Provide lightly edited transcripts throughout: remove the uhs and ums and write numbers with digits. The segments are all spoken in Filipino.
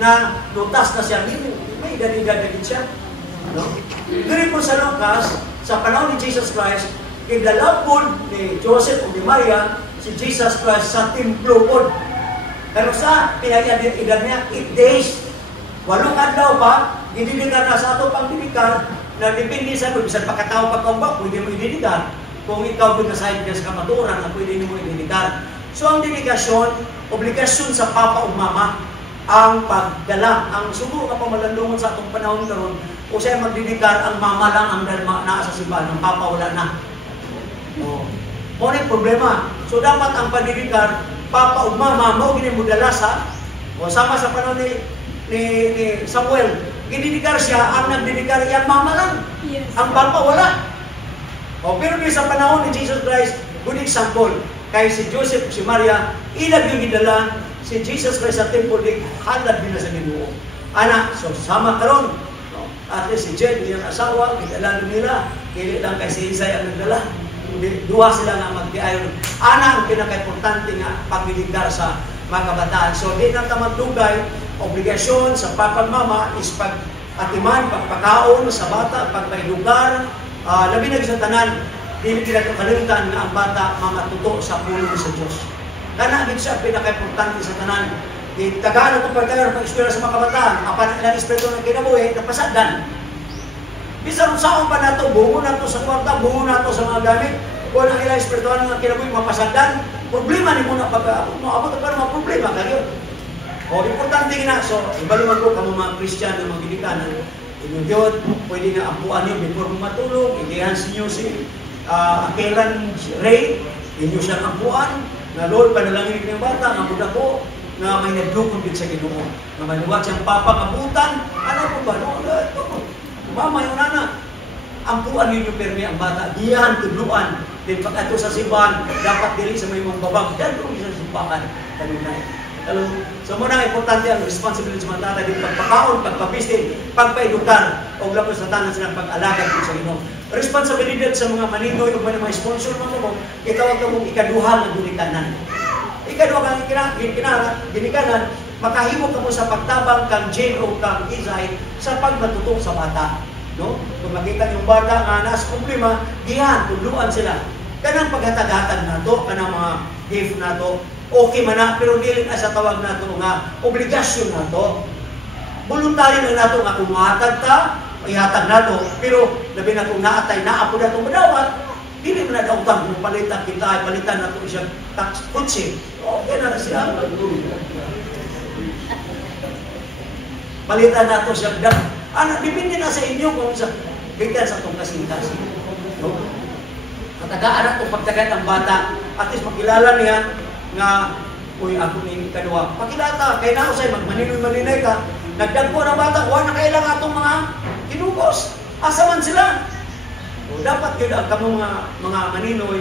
na lutas na siya, may edad-edad siya. No? Diri po sa Lucas, sa panahon ni Jesus Christ, kidalapon ni Joseph o ni Maria, si Jesus Christ sa templo po. Pero sa pinag-edad niya, 8 days, 8 adlaw pa, idiligan na sa ato pang bibigyan, na depende sa kung bisan pagkatao pagkaumbak, pwede mo idiligan. Kung ikaw pinasahid ka sa kamaturan, na pwede mo idiligan. So ang delegasyon, obligasyon sa papa o mama, ang pagdala, ang sugo na pamalandungan sa atong panahon karon, o siya magdidikar, ang mama lang ang naa sa simbahan, ang papa wala na. Mo na problema. So dapat ang pagdidikar, papa o mama, mo ginimudala sa, o sama sa panahon ni Samuel, ginidikar siya, ang nagdidikar, yung mama lang. Yes. Ang papa wala. O pero sa panahon ni Jesus Christ, good example, kay si Joseph, si Maria, ilag yung gidala, si Jesus Christ sa temple, handad din na sa Ginoo. Anak, so sama karon. No? At least si Jen, yung asawa, gidala nila, kili lang kay si Isay ang nagdala. Duha sila nga magdiayon. Anak, ang pinaka-importante nga pagbiligdar sa mga kabataan. So, di na tamatugay, obligasyon sa papa mama is pag-atiman, pagpakaon sa bata, pagpailugar, labi na sa tanan, di nila kalimutan na ang bata mamatuto sa pulong sa Diyos. Kana din siya pinaka-importante sa tanan. Tagaan ito pagkaroon pag-eskwela sa mga kabataan, apan ilang espiritu ng kinabuhi, napasadan. Bisan saan pa na ito, bungo na ito sa kwarta, bungo na ito sa mga gamit, kung ang ilang espiritu ng kinabuhi, mapasadan, problema ni muna pag-aabot mo, abot ang mga problema kayo. O, importante na, so, ibaluman ko kamo mga Christian na mga ginikanan, inyong Diyod, pwede nga ampuan niyo before mo matulog, i-enhance niyo si Akelan Ray, inyo siyang ampuan, na Lord, panalangin ng bata, nga muna po, na may nagdukong din sa Ginoo, na may luwag siyang papakabutan, ano po ba? Mama, yung nana, ampuan ninyo permi ang bata, diyan, tudluan, din pag ato sa simbahan, dapat dili sa may mga babag, dan kung isang simbahan, kanunay. Hello? So muna importante ang responsibility sa mga tatay din pagpakaon, pagpapistin, pagpaedukar o lapos sa tanan silang pag-alagad sa Ginoo. Responsibilidad sa mga maninoy o mga sponsor mo itawag mo ikaduha nga ginikanan. Ikaduha nga ginikanan, makahimo ka mo sa pagtabang kang Jane o kang Isay sa pagmatutok sa bata. No? Kung makita yung bata nga nasa problema, gihan, tuluan sila. Kanang paghatag-hatag nato, kanang mga gift nato, okay man na, pero dili na sa tawag nato nga obligasyon nato. Voluntary na nato nga kung mahatag ta, ihatag nato, pero labi na kung naatay na ako na itong madawat, dili mo na dautang kung palitan kita, palitan nato siya kutsi. Okay na siya. Palitan nato siya. Dipindi na sa inyo kung sa bigyan sa itong kasing-kasing. No? Matagaan na itong pagtagat ang bata, at least makilala niya nga, uy, ako ni kadua. Pakilata, kaya na ako sa'yo, magmaninoy-maninay ka, nagdagpo ng bata, huwag na kailangan itong mga kinugos. Asa man sila? O, dapat yun ang kamong mga maninoy,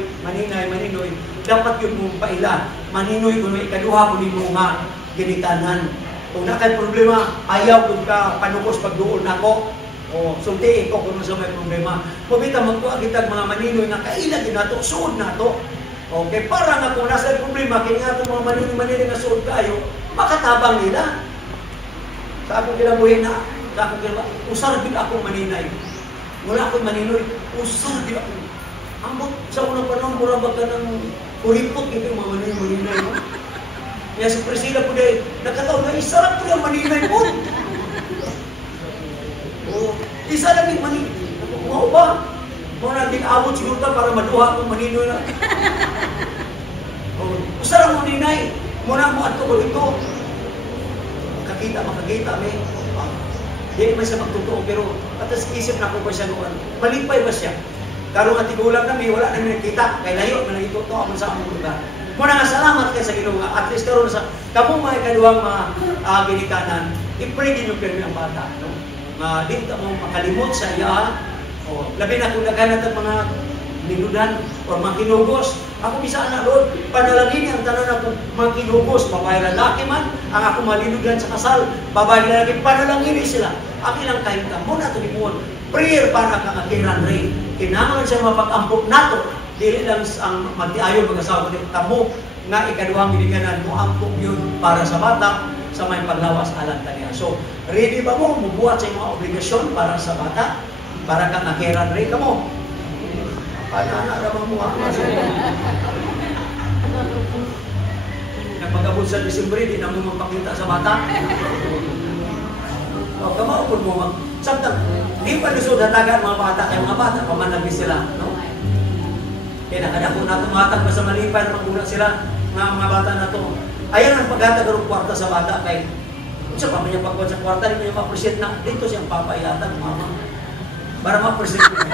dapat yun mong paila. Maninoy kung may ikaduha kung mo nga ginitanan. Kung na kay problema, ayaw kung ka panugos pagduol na ko. O, sulti ko kung sa may problema. Pumita magkuha kitag mga maninoy na kailan din nato, suod nato. Okay, para nga kung nasa problema, kaya nga itong mga maninoy na suod kayo, makatabang nila. Sa akong kinabuhin na, sa akong kinabuhin, usar din akong maninay. Wala akong maninoy, usar din ako. Ambot, sa unang panahon, mura ba ka ng kuripot yung mga maninay mo? Kaya si Priscilla po dahil, nakataon na isarap po yung maninay po. O, isa lang yung maninay. Mga ba? Mga naging abot siguro para maduha akong maninoy na. O, usarap mo maninay. Muna mo ato ko ito. Makakita, may. Hindi man siya magtotoo, pero atas isip na ko ba siya noon. Malipay ba siya? Karong at tigulang kami, wala na nakita. Kaya layo, managito to ako sa among lugar. Muna nga salamat kayo sa Ginoo nga. At least karon sa kamong mga kaduwang mga ginikanan, i-pray din yung pirmi ang bata. No? Di mo makalimot sa iya. O, labi na kung naghanap ang mga minudan o mga kinugos. Ako bisa na Lord, panalangin ang tanan ako mga kinugos, babae lalaki man, ang ako malinudan sa kasal, babae lalaki, panalangin sila. Ang ilang kayo ka, muna ito limuon, prayer para kang akiran rin. Kinangan siya mapag-ampok nato, dili lang ang magtiayon mag-asawa ko tamo nga ikaduhang ginikanan mo ampok yun para sa bata, sa may paglawas alang kaniya. So, ready ba mo? Mubuhat sa mga obligasyon para sa bata, para kang akiran rin ka mo. Panana naman mo ako. Nagpagabot sa Disyembre, di na mo magpakita sa bata. O, kamaupod mo. Samtang, di pa lusod hatagan mga bata, kaya mga bata, pamanagin sila. No? Kaya nakadako na tumatag pa sa malipay na magulang sila, mga bata na to. Ayan ang paghatag ng kwarta sa bata, kay kung siya pa niya pagkuhan sa kwarta, hindi niya ma-appreciate na dito siyang papayatag, mama. Para ma-appreciate niya.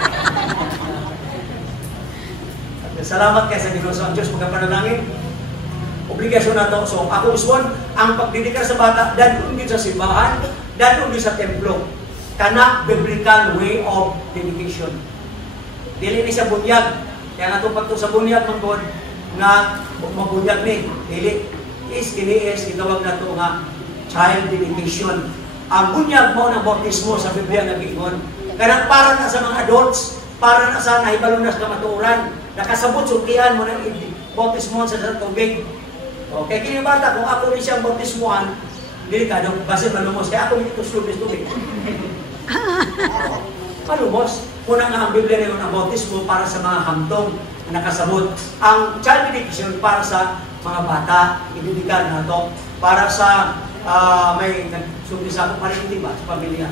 Salamat kayo sa Ginoo sa Diyos pagkapanalangin. Obligasyon na to. So, ako usbon, ang pagdidikar sa bata, dadun din sa simbahan, dadun din sa templo. Kana biblical way of dedication. Dili ni sa bunyag. Kaya nga itong pagto sa bunyag, mangkod, nga mabunyag ni. Dili. Is, itawag na ito nga child dedication. Ang bunyag mo ng bautismo sa Biblia nga gingon. Kaya para na sa mga adults, para na sa nahibalunas na matuuran, nakasabot sutian mo ng bautismohan sa tubig. Okay, kini bata, kung ako rin siyang bautismohan, delikado, basta malumos, kaya ako dito sulbis tubig. Malumos. Muna nga ang Biblia ngayon ang bautismo para sa mga hamtong nakasabot. Ang child dedication para sa mga bata, ididikar na ito, para sa may nagsumbis ako parinti ba sa pamilya.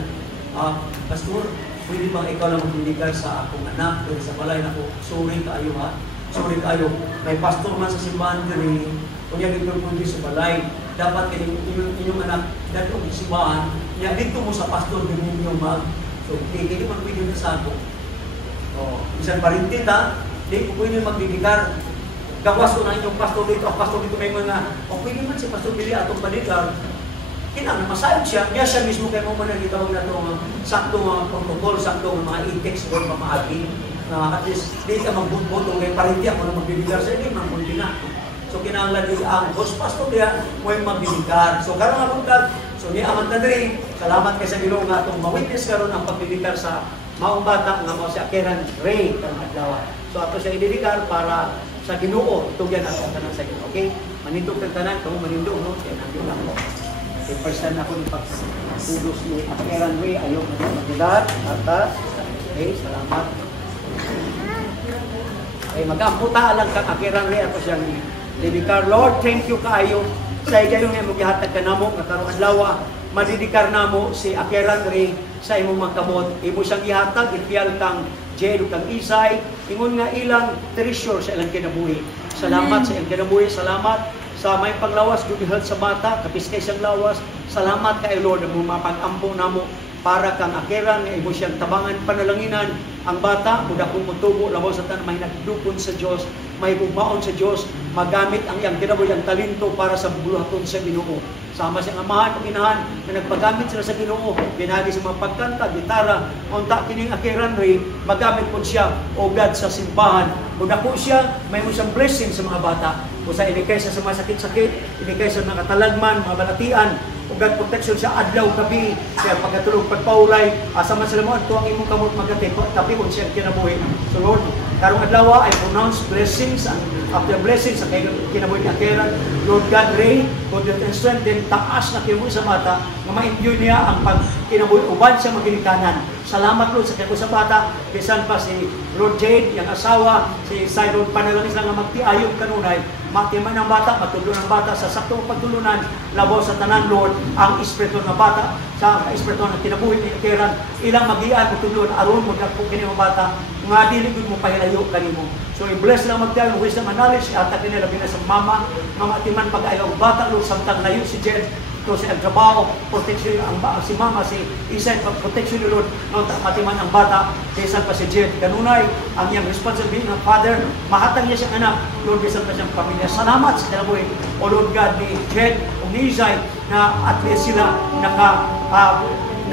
Pastor, pwede bang ikaw lang magdidikar sa akong anak, pero sa balay na ko, sorry kayo ha, sorry kayo. May pastor man sa simbahan diri, kung yung ipagpundi sa balay, dapat inyong anak, dito sa simbahan, niya dito mo sa pastor, din ninyo mag, so, hindi man pwede na sa ako. Isang parintit ha, hindi ko pwede magdidikar. Gawas ko na inyong pastor dito, ang pastor dito may mga, pwede man si pastor Billy atong padikar, kinang masayod siya, niya siya mismo kayo mo na gitawag na itong sakto mga protocol, sakto mga e-text o pamaagi. At least, di ka magbutbot o may parinti ako na magbibigay sa hindi, magbunti na. So kinahanglan yung ang host pastor niya mo yung magbibigkar. So karon nga buntag, so niya ang tadri, salamat kay sa Ginoo nga atong ma-witness karon ang pagbibigkar sa maong bata nga mao si Akeran Ray karong adlaw. So ato siya idedikar para sa Ginoo, tugyan ato tanan sa Ginoo. Okay? Manindog kang tanan, kamo manindog no, kay nandun lang ko. Okay, first time ako ni pagtudos ni Akeran Ray, ayo magdadad, atas. Okay, salamat. Okay, mag-amputa lang kang Akeran Ray ato siyang didikar. Lord, thank you kaayo sa igayon nga magihatag kanamo nga karong adlaw madidikar namo si Akeran Ray sa imong magkamot. Imo siyang ihatag ipiyal kang Jed kang Isay ingon nga ilang treasure sa ilang kinabuhi. Salamat sa ilang kinabuhi, salamat sa may paglawas good health sa bata, kapis kay siyang lawas. Salamat kay Lord mo mapag-ampo namo para kang Akeran nga imo siyang tabangan panalanginan ang bata muda kung mutubo labaw sa tanan may nagdupon sa Dios, may bugmaon sa Dios, magamit ang iyang kinabuhi ang talento para sa buluhaton sa Ginoo. Sama siyang amahan ug inahan na nagpagamit sila sa Ginoo, pinagi sa mga pagkanta, gitara, unta kining Akeran Ray magamit pud siya ugad sa simbahan. Kung dako siya, may mo siyang blessing sa mga bata. Kung sa inikay sa mga sakit-sakit, inikay sa mga katalagman, mga balatian, ugad protection sa adlaw gabi, siya pagkatulog pagpaulay, asa man sila mo adto ang imong kamot magatid, tapi kung siya kinabuhi. So Lord, karong adlaw I pronounce blessings and after blessings sa kinabuhi ni Akeran. Lord God, Ray, God and strengthen, taas na kinabuhi sa bata, nga ma-endure niya ang pagkinabuhi, uban siya maginikanan. Salamat Lord sa kinabuhi sa bata, bisan pa si Lord Jade, yung asawa, si Cyril, panalangis lang nga magtiayog kanunay, matiman ng bata, matulungan ng bata sa saktong pagtulunan, labaw sa tanan Lord, ang espiritu ng bata, sa espiritu ng kinabuhi ni Akeran, ilang mag-ian, matulungan, aron mo nagpo kini mga bata, nga diligod mo pahilayo kanimo. So i-bless lang magtiayog, wisdom and knowledge, at kanila bilang sa mama, mga atiman pag-ayaw bata Lord, samtang layo si Jed, ito sa trabaho, protection ang si mama, si Isay, protection ni Lord, matiman ang bata, bisan pa si Jed. Kanunay, ang iyang responsibility ng father, mahatag niya siyang anak, Lord, bisan pa siyang pamilya. Salamat sa kinabuhi, O Lord God, ni Jed, o ni Isay, na at least sila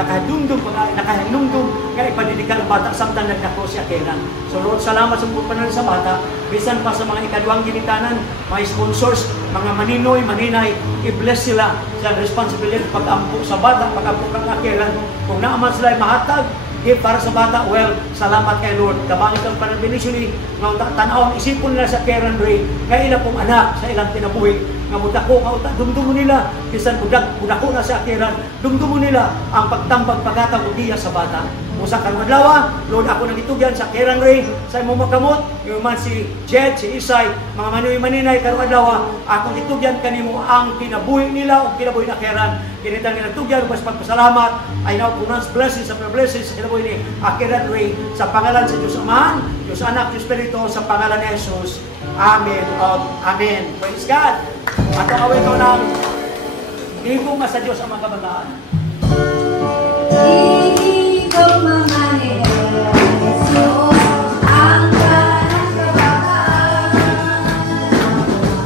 nakahindumdum nga ipadidikal ang bata samtang nagdako si Akeran. So Lord, salamat sa pagpanan sa bata, bisan pa sa mga ikaduang ginikanan, mga sponsors, mga maninoy, maninay, i-bless sila sa responsibility pag-ampo sa bata, pag-ampo kang Akeran. Kung naaman sila mahatag, give para sa bata, well, salamat kay Lord. Kabangit ang panagbenisyon ni tanawang isipon nila sa Akeran Ray, nga ilang pong anak sa ilang tinabuhi, nga mudako, dumdumo nila, bisan mudako na sa Akeran, dumdumo nila ang pagtambag pagkatang udiya sa bata. Musa karong adlaw, Lord, ako nagitugyan sa Akeran Ray, sa imong makamot, yung man si Jed, si Isay, mga manuy-maninay karong adlaw, akong itugyan kanimo ang kinabuhi nila o kinabuhi na Akeran. Kinitang nagtugyan, mas pagpasalamat, I now pronounce blessings after blessings sa kinabuhi ni Akeran Ray, sa pangalan sa Diyos Amahan, Diyos Anak, Diyos Espiritu, sa pangalan ni Jesus. Amen. Amen. Praise God. At ang awit ko lang, higong nga sa Diyos ang mga kabataan. Higong mga Yesus, ang kanang kabataan.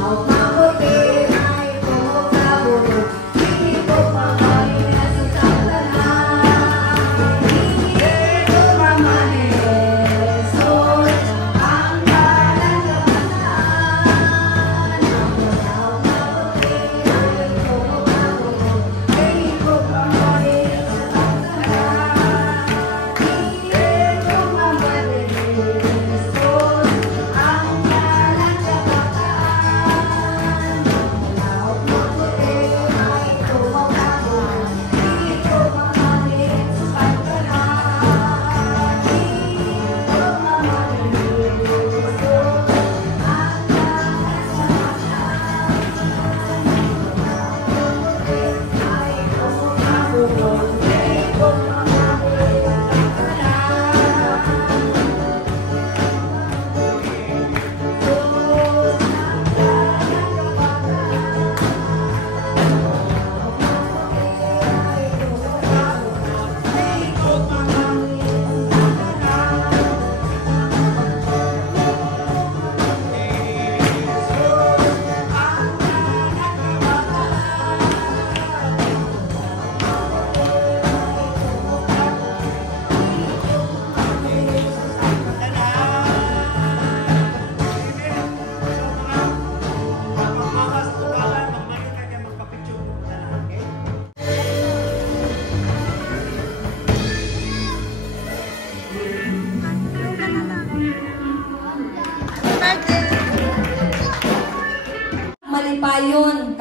Mabuti ay pagkabulo, higong mga Yesus ang tanan. Higong mga Yesus, ang kanang kabataan. Mabuti ay pagkabulo, higong mga Yesus ang tanan.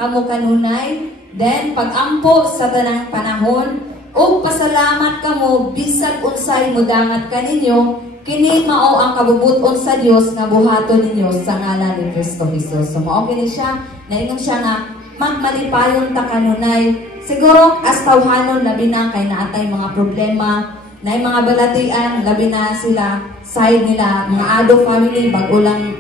kamo kanunay, then pagampo sa tanang panahon, ug pasalamat kamo bisag unsay mudangat kaninyo, kini mao ang kabubuton sa Dios nga buhaton ninyo sa ngalan ni Kristo Jesus. So mao kini siya, naingon siya nga magmalipayon ta kanunay. Siguro as tawhanon labi na kay naatay mga problema, na mga balatian, labi na sila side nila, mga Ado family bago lang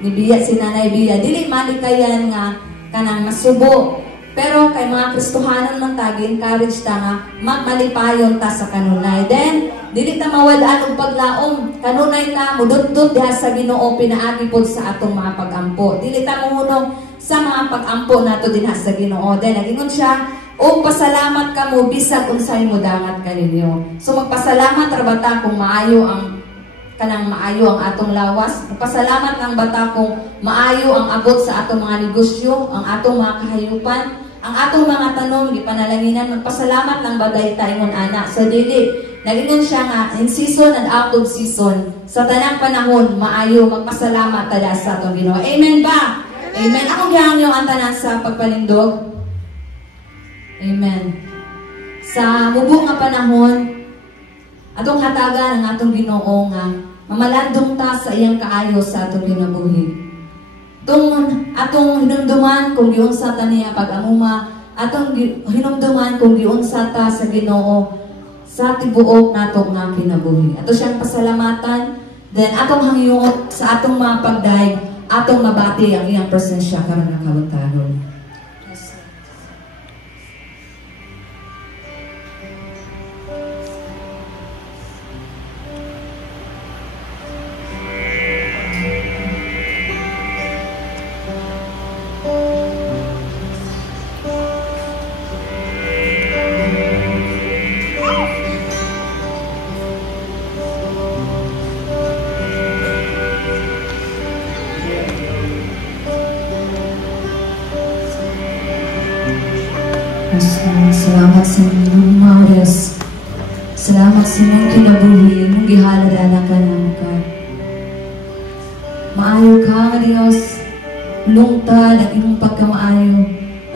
ni Biya si Nanay Biya, dili malikayan nga kanang masubo. Pero kay mga Kristohanon man tagin encourage ta nga magmalipayon ta sa kanunay. Then dili ta mawala og paglaom. Kanunay ta mududod diha sa Ginoo pinaagi pod sa atong mga pagampo. Dili ta mohunong sa mga pagampo nato dinha sa Ginoo. Then nagingon siya, o pasalamat kamo bisag unsay mudangat kaninyo. So magpasalamat ra bata kung maayo ang kanang maayo ang atong lawas. Magpasalamat ang bata kung maayo ang abot sa atong mga negosyo, ang atong mga kahayupan, ang atong mga tanong di panalanginan. Magpasalamat lang baday taingon ana. So dili nagingon siya nga in season and out of season, sa tanang panahon maayo magpasalamat tada sa atong Ginoo. Amen ba? Amen. Akong gihangyo ang tanan sa pagpalindog. Amen. Sa mubo nga panahon, atong hatagan ang atong Ginoo nga mamalandong ta sa iyang kaayo sa atong ginabuhi. Atong hinumduman kung giunsa ta niya pag-amuma, atong hinumduman kung giunsa ta sa Ginoo sa tibuok nato nga kinabuhi. Ato siyang pasalamatan, then atong hangyoon sa atong mga pagdaig, atong mabati ang iyang presensya karon nga kawatanon. Salamat sa inyong mga oras. Salamat sa inyong kinabuhi, mong gihalala ka lang ka. Maayo ka nga Diyos, lungtad ang imong pagkamaayo,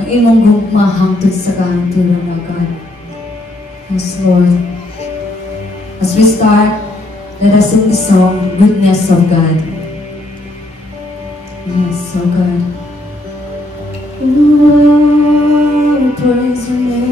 ang imong gugma hangtod sa kahantulan na God. Yes, Lord. As we start, let us sing the song, Goodness of God. Yes, oh God. Oh, praise your name.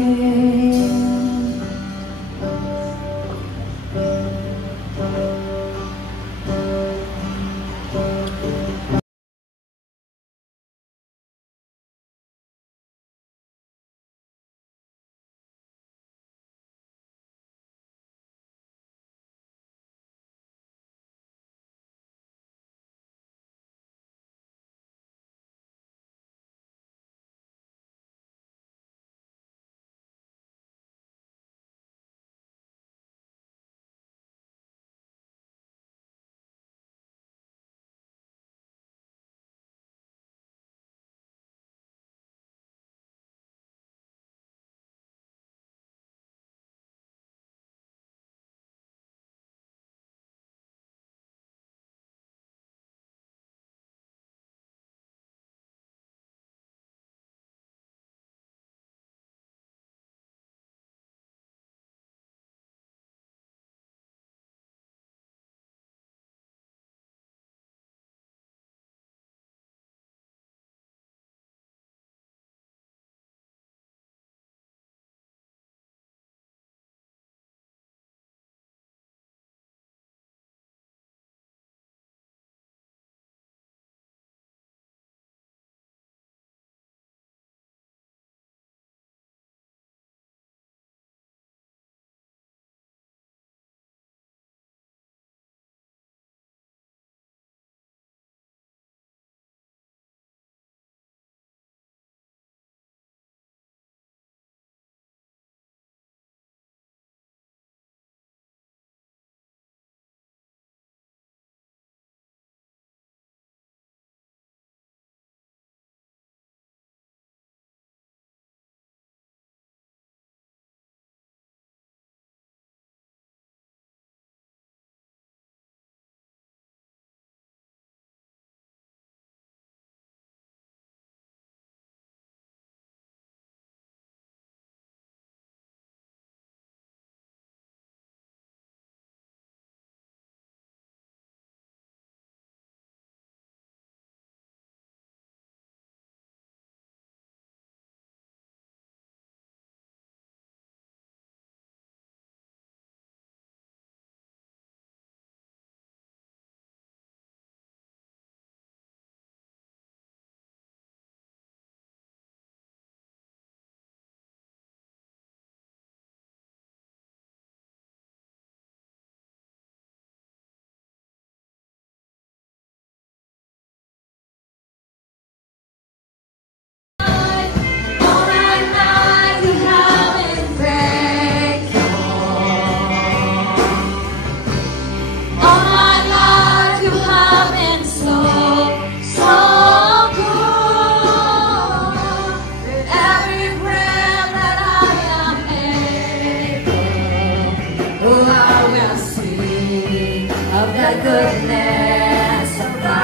the goodness of God.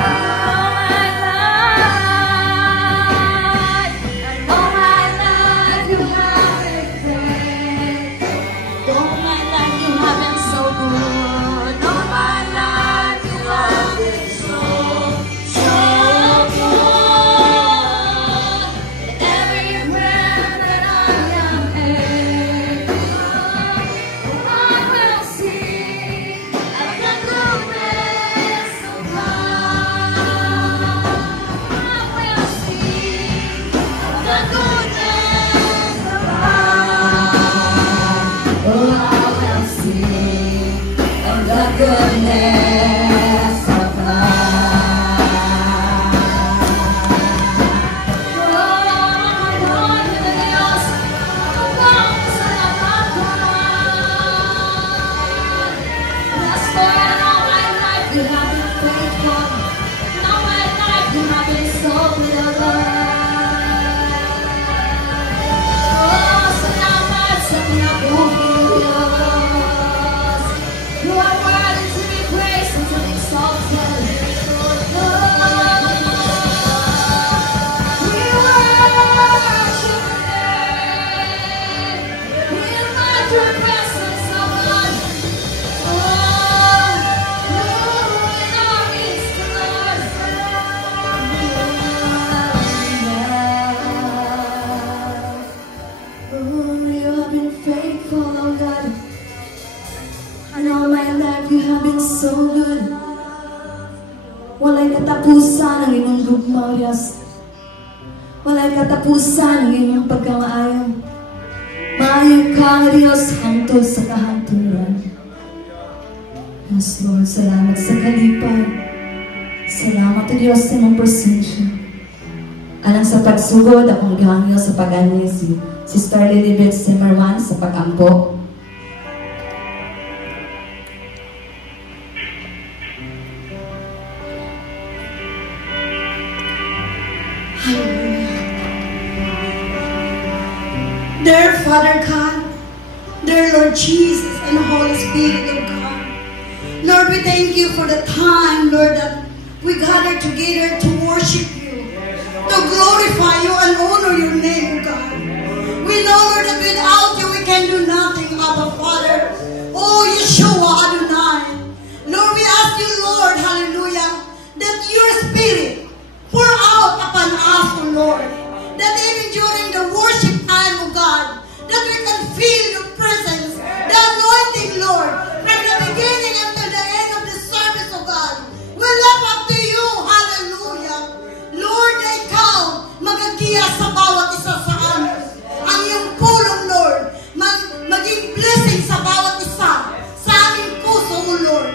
All my life you have been faithful. All my life you have been so good. All my life you have been so good. Every breath that I am able, I will sing of the goodness of God. I will sing of the goodness of God. Oh, I will sing of the goodness of so good. Walay katapusan ang inyong glorious. Walay katapusan ang inyong pagkamaayo. Maayo ka, Diyos, hantod sa kahanturan. Yes, Lord, salamat sa kalipay. Salamat, Diyos, sa inyong presensya. Alang sa pagsugod, akong gihangyo sa pag-ani si Sister Lilibet Zimmerman sa pag-ampo. Dear Father God, dear Lord Jesus and Holy Spirit of God, Lord, we thank you for the time, Lord, that we gather together to worship you, to glorify you and honor your name, God. We know, Lord, that without you we can do nothing, Abba Father. Oh, Yeshua Adonai. Lord, we ask you, Lord, hallelujah, that your Spirit pour out upon us, O Lord, that even during the worship time, O God, that we can feel your presence, the anointing, Lord, from the beginning until the end of the service, O God. We look up to you, hallelujah. Lord, na ikaw magagiya sa bawat isa sa amin. Ang iyong pulong, Lord, maging blessing sa bawat isa sa aming puso, O Lord.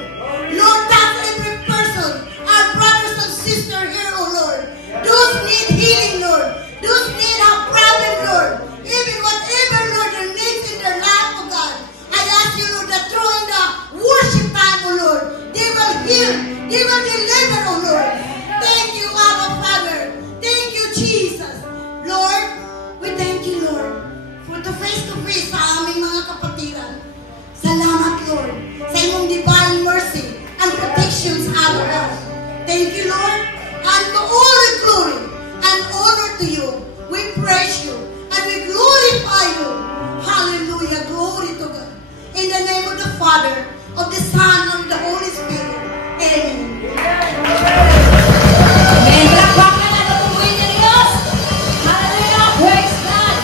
Lord, touch every person, our brothers and sisters here, O Lord. Those need healing, Lord. Those need a problem, Lord. Even whatever, Lord, their needs in their life, O God. I ask you, Lord, that during the worship time, O Lord, they will heal, they will deliver, O Lord. Thank you, Abba Father. Thank you, Jesus. Lord, we thank you, Lord, for the face-to-face sa aming mga kapatiran. Salamat, Lord, sa iyong divine mercy and protections over us. Thank you, Lord, and for all the glory and honor to you. We praise you and we glorify you. Hallelujah. Glory to God. In the name of the Father, of the Son, and of the Holy Spirit. Amen. Amen. Palakpakan na tutuloy niya Diyos. Hallelujah. Praise God.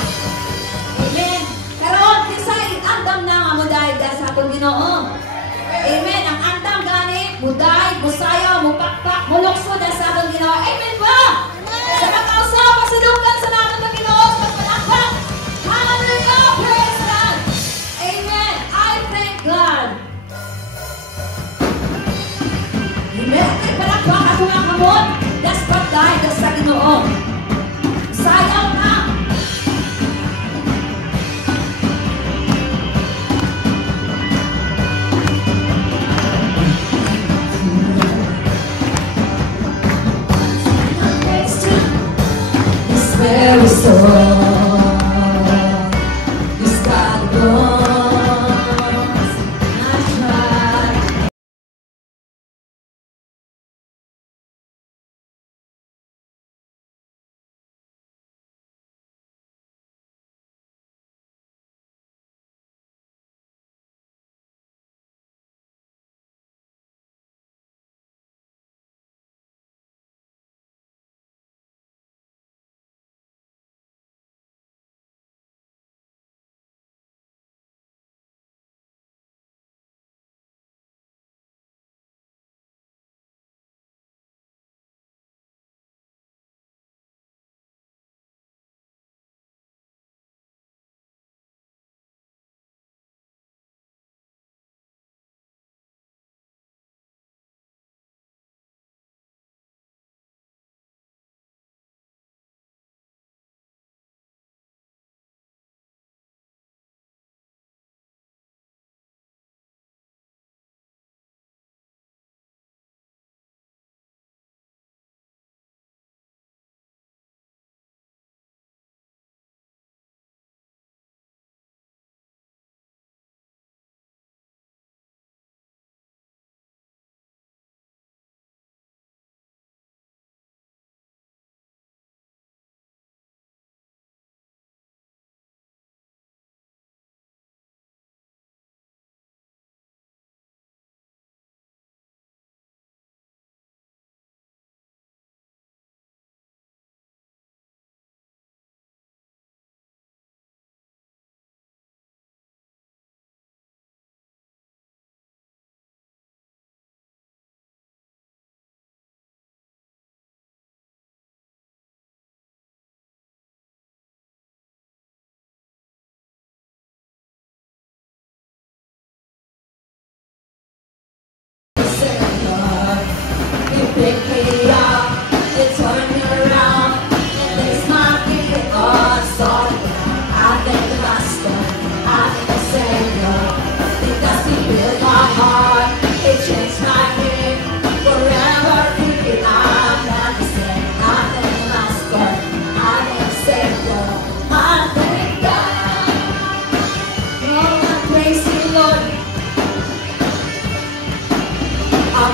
Amen. Karoon, kisay, andam na nga muday dahil sa atong Ginoo. Amen. Ang andam gani, muday, musayo, mupakpak, mulokso dahil sa atong Ginoo. Amen ba? Sa pag-ausaw, pasudukan sa natin ng Ginoo sa palakpak. Hallelujah. Praise God. Amen. I thank God. Amen. Palakpak ako nga kamot. That's what died sa Ginoo. Sayaw na.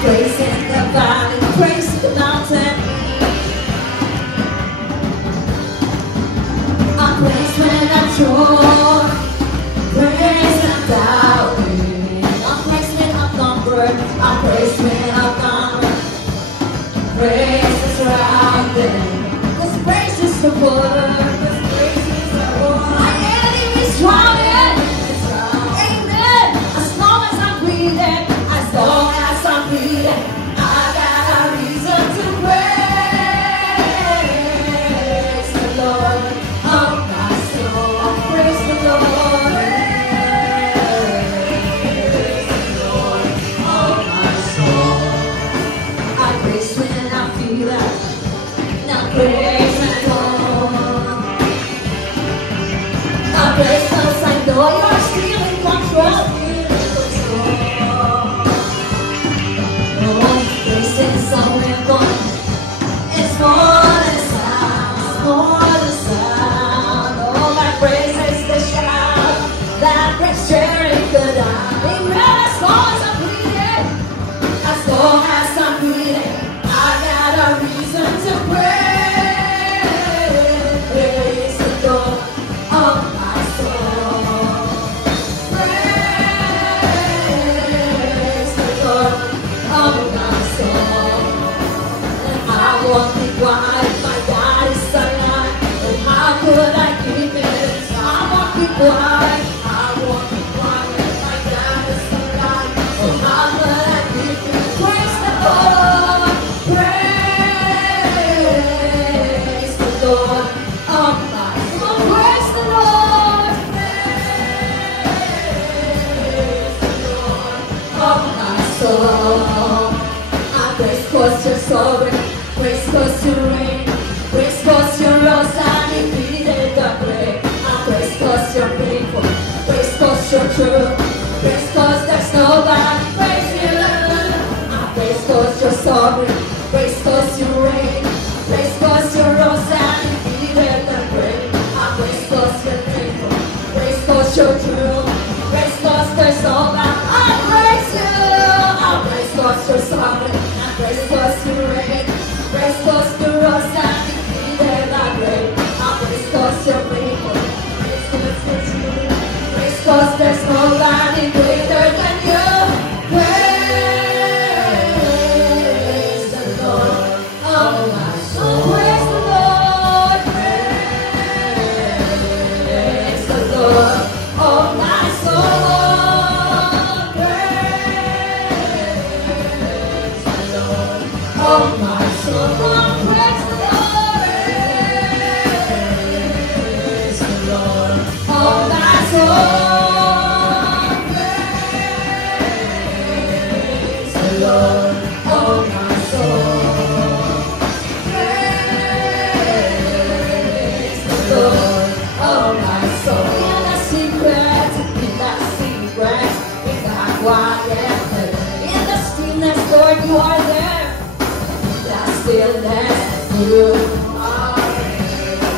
praise in the valley, praise in the mountain. I praise when I'm sure, praise when I'm doubting. I praise when I'm conquered, I praise when I'm conquered. Praise is surrounding, 'cause praise is the word, 'cause praise is the word. My enemy's drowning, amen. As long as I'm breathing, as long as I'm breathing, I got a reason to praise the Lord of my soul. Praise the Lord, praise the Lord of my soul. I praise when I feel it, now praise when I don't. I praise 'cause I know you're still in control. Oh, praise is a weapon. It's more than sound, it's more than sound. Oh, my praise is the shout that breaks Jericho down. Amen. As long as I'm breathing, as long as I'm breathing, I got a reason to praise the Lord of my soul. Praise the Lord of my soul. And I won't be quiet, my God is alive. And how could I keep it? I won't be quiet, I won't be quiet, my God is alive. And how could I keep it? Praise the Lord, praise the Lord of my soul. Praise the Lord, praise the Lord of my soul. I praise 'cause you're sovereign, praise 'cause you reign, praise 'cause you rose and defeated the grave. I praise 'cause you're faithful, praise 'cause you're true, praise 'cause there's nobody praise you. I praise 'cause you're sovereign, praise 'cause you reign, praise 'cause you rose and defeated the grave. I praise 'cause you're faithful, praise 'cause you're true, praise 'cause there's nobody. I praise you. I praise 'cause you're sovereign, I praise 'cause you reign, praise 'cause you rose and defeated the grave. I praise 'cause you're faithful, praise 'cause you're true, praise 'cause there's nobody greater than you. Praise the Lord of my soul. Praise the Lord, praise the Lord of my soul. Praise the Lord of my soul. Praise the Lord, praise the Lord of my soul. Praise the Lord of my soul. Praise the Lord of my soul. In the secret, in the secret, in the quiet, in the stillness, Lord, you are there. In the stillness, you are there.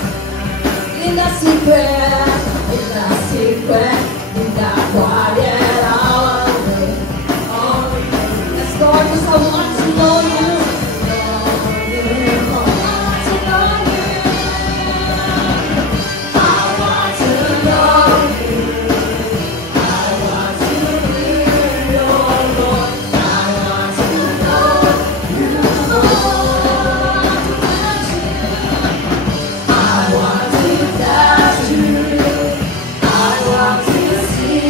In the secret, in the secret, in the quiet hour, yes, Lord, 'cause I want to know you. I want to know you. I want to know you. I want to hear your voice. I want to know you more. I want to touch you. I want to see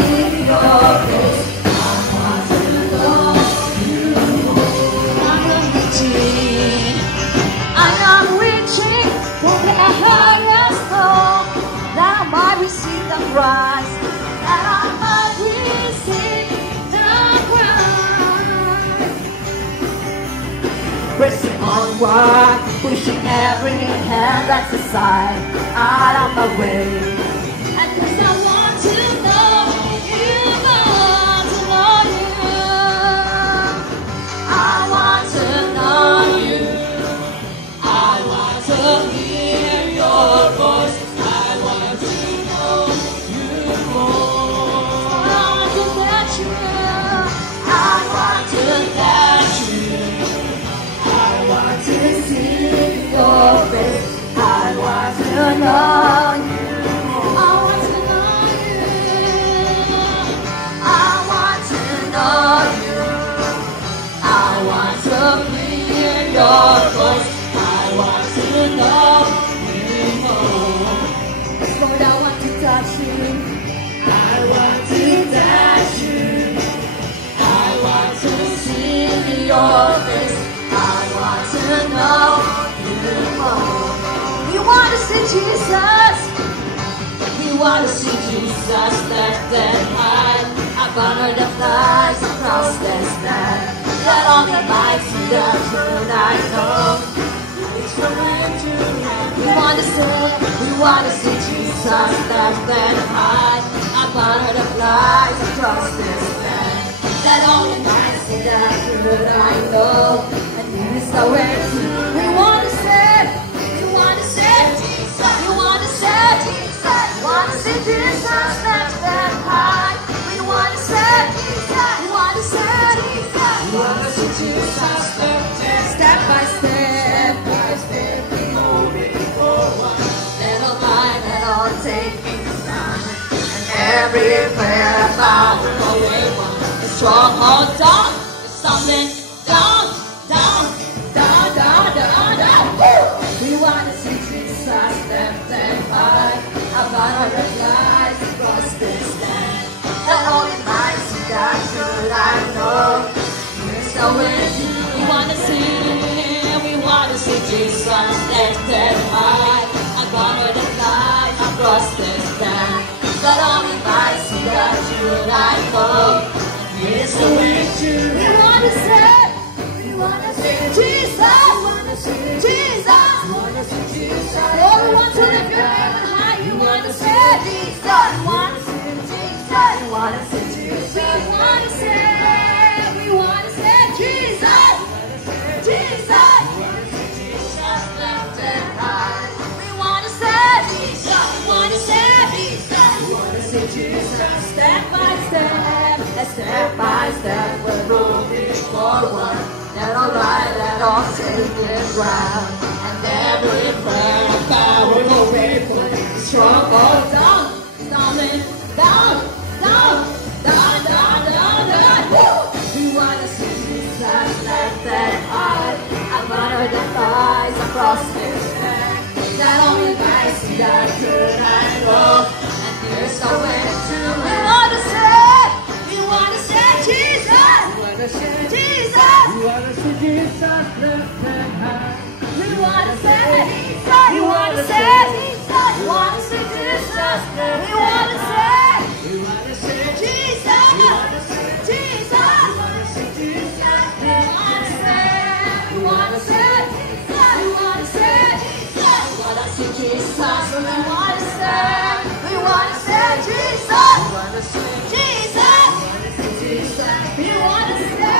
your face. I want to know you more. I'm reaching for the highest hope, that I might receive the prize, that I might receive the prize. Pressing onward, pushing every hand that's aside, out of my way. And 'cause I want to know you, want to know you. I want to know you. I want to hear your voice. I want to know you more. I want to touch you. I want to touch you. know you. I want to know you. I want to know you. I want to hear your voice. I want to know you more. Lord, I want to touch you. I want to touch you. I want to see your face. I want to know you more. We want to see Jesus. We want to see Jesus left and high. Up under the flies across the land. Let all the lights see the truth I know. It's the way to heaven. We want to see Jesus left and high. Up under the flies across this land. Let all the lights see the truth I know. And it's the way to. We want to say Jesus. We want to say Jesus. We want to see Jesus left and high. We want to say Jesus. We want to say Jesus. We want to see Jesus step by step, moving forward. Little by little, taking time, and every prayer power away one. The stronghold down, the stumbling down, down, down, down, down, down. We want to see Jesus left and high, about our lives across this land. The only lights we got through, I know. Here's the way to. We want to see Jesus left and high, about our lives across this land. The only lights we got through, I know. Here's the way to. We want to see Jesus. We want to see Jesus. We want to see Jesus. Oh, we want to lift your name on high. You want to see Jesus. We want to see Jesus. We want to see Jesus. We want to see Jesus. Jesus. Left and high. We want to see Jesus. We want to see Jesus. We want to see Jesus. Step by step, we're moving forward. Let all right, let all sacred ground. And every prayer and power away from the stronghold down, down, down, down, down, down, down, down. We want to see Jesus left and high. I'm under the thighs across this land. Not only by see that good I know. And here's the way to. We want to say Jesus. We want to say Jesus. We want to see Jesus left and high. We want to say Jesus. We want to say Jesus. We want to see Jesus. We want to say. We want to say Jesus. We want to say Jesus. We want to see Jesus. We want to say. We want to say Jesus. We want to say Jesus. We want to see Jesus. We want to say. We want to say Jesus. We want to say Jesus. We want to say.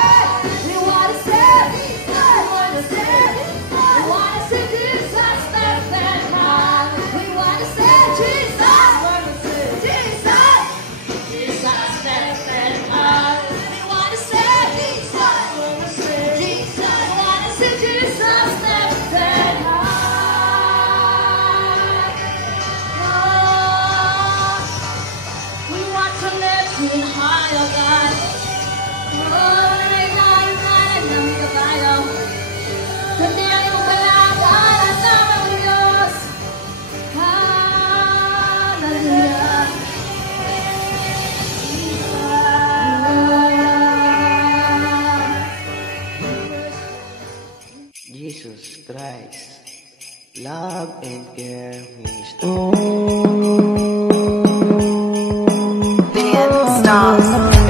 We want to say. We want to say. We want to see Jesus left and high. We want to say Jesus. We want to say Jesus. Jesus left and high. We want to say Jesus. We want to say Jesus. We want to see Jesus left and high. Oh, we want to lift you higher, God. Jesus Christ, Love and Care Ministry.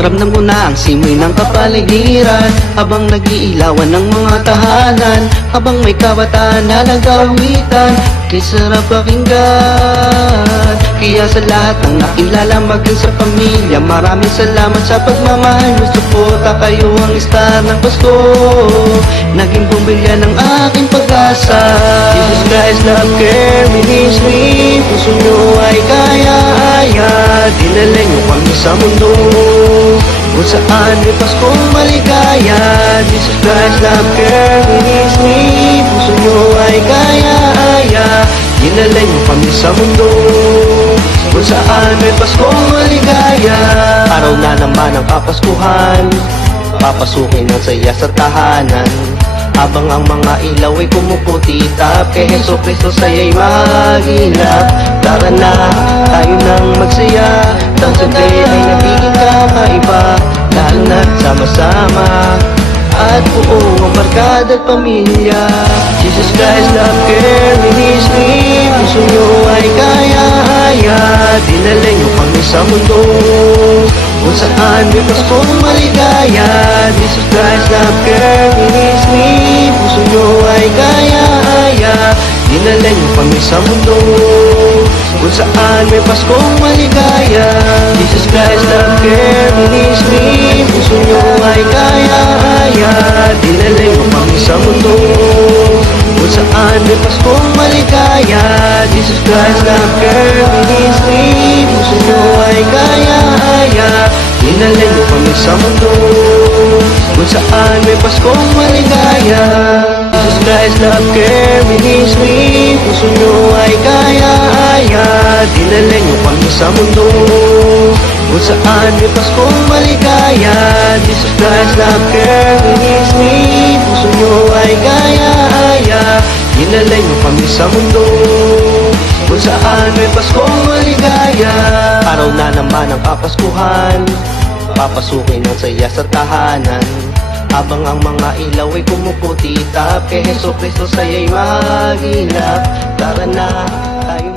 Ramdam ko na ang simoy ng kapaligiran, habang nag-iilawan ng mga tahanan, habang may kabataan na nag-awitan, kay sarap pakinggan. Kaya sa lahat ng nakilala maging sa pamilya, maraming salamat sa pagmamahal mo. Suporta kayo ang star ng Pasko, naging bumbilya ng aking pag-asa. Jesus Christ Love Care Ministry, puso nyo ay kaya-aya, dinala nyo kami sa mundo kung saan may Paskong maligaya. Jesus Christ Love Care Ministry, puso nyo ay kaya-aya, dinala niyo kami sa mundo kung saan may Paskong maligaya. Araw na naman ang Kapaskuhan, papasukin ang saya sa tahanan, habang ang mga ilaw ay kumukutitap, kay Heso Kristo saya'y mahagilap. Tara na, tayo nang magsaya, ang sandali ay nagiging kakaiba, lalo na't sama-sama at buo ang barkada at pamilya. Jesus Christ, love, care, ministry, puso nyo ay kaya-haya, dinala nyo kami sa mundo kung saan may Paskong maligaya. Jesus Christ, love, care, ministry, puso nyo ay kaya-haya, dinala nyo kami sa mundo kung saan may Paskong maligaya. Jesus Christ, love, care, ministry, puso nyo ay kaya-haya, dinala nyo kami sa mundo kung saan may Paskong maligaya. Jesus Christ, love, care, ministry, puso nyo ay kaya-haya, dinala nyo kami sa mundo kung saan may Paskong maligaya. Jesus Christ, love, care, ministry, puso nyo ay kaya-haya, dinala nyo kami sa mundo kung saan may Paskong maligaya. Jesus Christ, love, care, ministry, puso nyo ay kaya-haya, dinala nyo kami sa mundo kung saan may Paskong maligaya. Araw na naman ang Kapaskuhan, papasukin ang saya sa tahanan, habang ang mga ilaw ay kumukutitap, kay Heso Kristo saya'y mahagilap. Tara na, tayo